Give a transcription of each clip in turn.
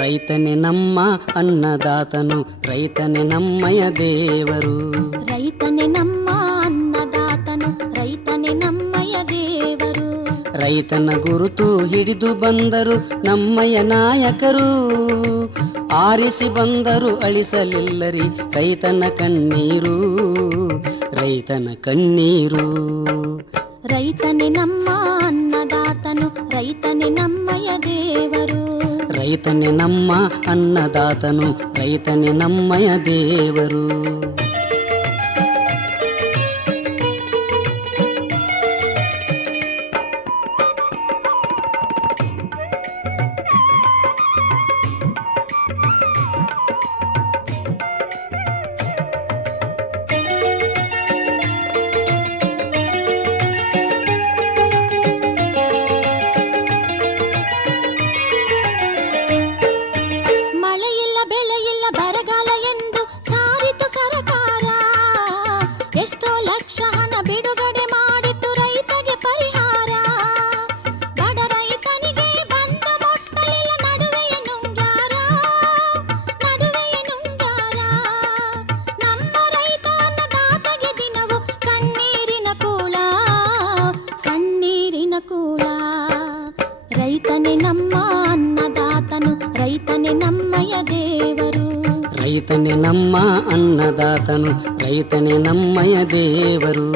ರೈತನೇ ನಮ್ಮ ಅನ್ನದಾತನು, ರೈತನೇ ನಮ್ಮಯ ದೇವರು. ರೈತನೇ ನಮ್ಮ ಅನ್ನದಾತನು, ರೈತನೇ ನಮ್ಮಯ ದೇವರು. ರೈತನ ಗುರುತು ಹಿಡಿದು ಬಂದರು ನಮ್ಮಯ ನಾಯಕರು, ಆರಿಸಿ ಬಂದರು ಅಳಿಸಲಿಲ್ಲರಿ ರೈತನ ಕಣ್ಣೀರು, ರೈತನ ಕಣ್ಣೀರು. ರೈತನೇ ನಮ್ಮ ಅನ್ನದಾತನು, ರೈತನೇ ನಮ್ಮಯ ದೇವರು. ರೈತನೇ ನಮ್ಮ ಅನ್ನದಾತನು, ರೈತನೇ ನಮ್ಮಯ ದೇವರು. ರೈತನೇ ನಮ್ಮ ಅನ್ನದಾತನು, ರೈತನೇ ನಮ್ಮಯ ದೇವರು.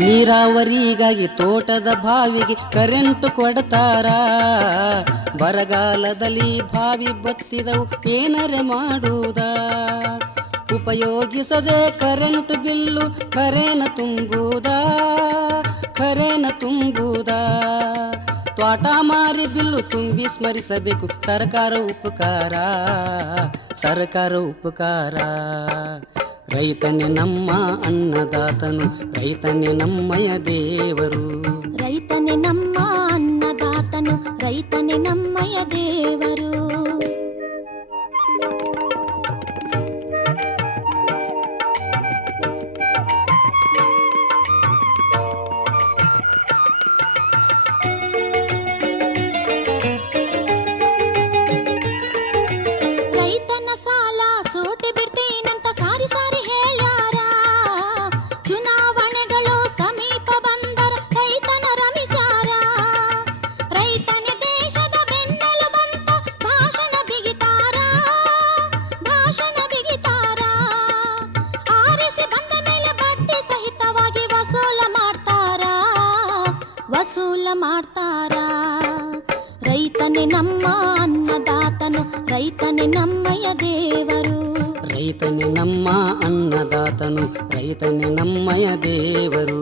ನೀರಾವರಿಗಾಗಿ ತೋಟದ ಬಾವಿಗೆ ಕರೆಂಟು ಕೊಡ್ತಾರ, ಬರಗಾಲದಲ್ಲಿ ಬಾವಿ ಬತ್ತಿದವು ಏನರೆ ಮಾಡುವುದ, ಉಪಯೋಗಿಸದೆ ಕರೆಂಟ್ ಬಿಲ್ಲು ಖರೇನ ತುಂಬುವುದ, ಖರೇನ ತುಂಬುವುದ. ತೋಟ ಮಾರಿ ಬಿಲ್ಲು ತುಂಬಿ ಸ್ಮರಿಸಬೇಕು ಸರ್ಕಾರ ಉಪಕಾರ, ಸರ್ಕಾರ ಉಪಕಾರ. ರೈತನೇ ನಮ್ಮ ಅನ್ನದಾತನು, ರೈತನೇ ನಮ್ಮಯ ದೇವರು. ರೈತನೇ ನಮ್ಮ ಅನ್ನದಾತನು, ರೈತನೇ ನಮ್ಮಯ ದೇವರು. ರೈತನ ಸಾಲ ಸೋಟಿ ಬಿಡ್ತೀನಂತ ಸಾರಿ ಸಾರಿ ಹೇಳ್ಯಾರ, ಚುನಾವಣೆಗಳು ಸಮೀಪ ಬಂದರ ರೈತನ ರಮಿಸ್ಯಾರ. ರೈತನೇ ದೇಶದ ಬೆನ್ನೆಲು ಬಂತ ಭಾಷಣ ಬಿಗಿತಾರ, ಭಾಷಣ ಬಿಗಿತಾರ. ಆರಿಸಿ ಬಂದ ಮೇಲೆ ಬಡ್ಡಿ ಸಹಿತವಾಗಿ ವಸೂಲ ಮಾಡ್ತಾರ, ವಸೂಲ ಮಾಡ್ತಾರ. ರೈತನೇ ನಮ್ಮ ಅನ್ನದಾತನು, ರೈತನೇ ನಮ್ಮಯ ದೇವರು. ರೈತನೇ ನಮ್ಮ ಅನ್ನದಾತನು, ರೈತನೇ ನಮ್ಮಯ ದೇವರು.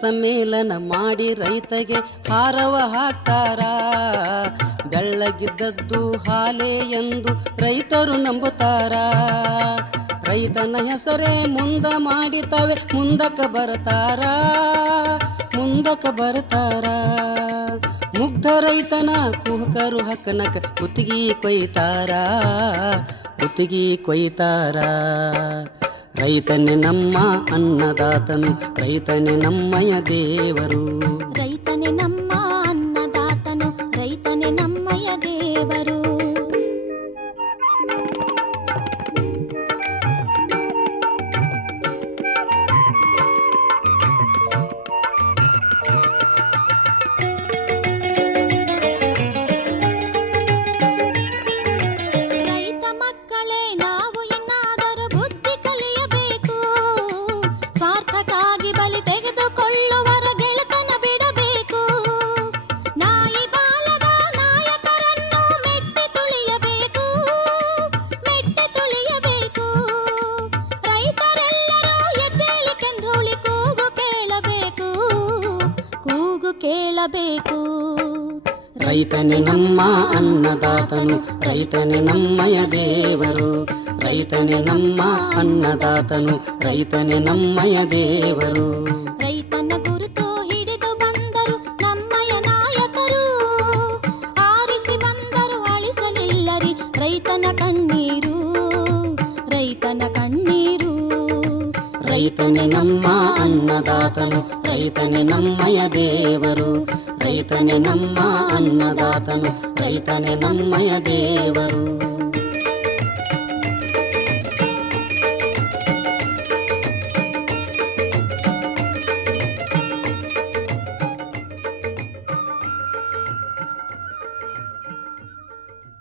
ಸಮ್ಮೇಳನ ಮಾಡಿ ರೈತಗೆ ಹಾರವ ಹಾಕ್ತಾರ, ಬೆಳ್ಳಗಿದ್ದದ್ದು ಹಾಲೆ ಎಂದು ರೈತರು ನಂಬುತ್ತಾರ. ರೈತನ ಹೆಸರೇ ಮುಂದ ಮಾಡಿತವೆ ಮುಂದಕ್ಕ ಬರ್ತಾರ, ಮುಂದಕ್ಕ ಬರ್ತಾರ. ಮುಗ್ಧ ರೈತನ ಕುಹಕರು ಹಕ್ಕನಕ ಕುತ್ತಿಗೆ ಕೊಯ್ತಾರ, ಕುತ್ತಿಗೆ ಕೊಯ್ತಾರ. ರೈತನೇ ನಮ್ಮ ಅನ್ನದಾತನು, ರೈತನೇ ನಮ್ಮಯ ದೇವರು. ರೈತನೇ ನಮ್ಮ ಅನ್ನದಾತನು, ರೈತನೇ ನಮ್ಮಯ ದೇವರು. ಬಲಿ ಬೆಳೆಸಬೇಕು. ರೈತನೇ ನಮ್ಮ ಅನ್ನದಾತನು, ರೈತನೇ ನಮ್ಮಯ ದೇವರು. ರೈತನೇ ನಮ್ಮ ಅನ್ನದಾತನು, ರೈತನೇ ನಮ್ಮಯ ದೇವರು. ರೈತನ ಗುರುತು ಹಿಡಿದು ಬಂದರು ನಮ್ಮಯ ನಾಯಕರು, ಆರಿಸಿ ಬಂದರು ಅಳಿಸಲಿಲ್ಲರಿ ರೈತನ ಕಣ್ಣೀರು, ರೈತನ ಕಣ್ಣೀರು. ರೈತನೇ ನಮ್ಮ ಅನ್ನದಾತನು, ರೈತನೇ ನಮ್ಮಯ ದೇವರು. ರೈತನೇ ನಮ್ಮ ಅನ್ನದಾತನು, ರೈತನೇ ನಮ್ಮಯ ದೇವರು.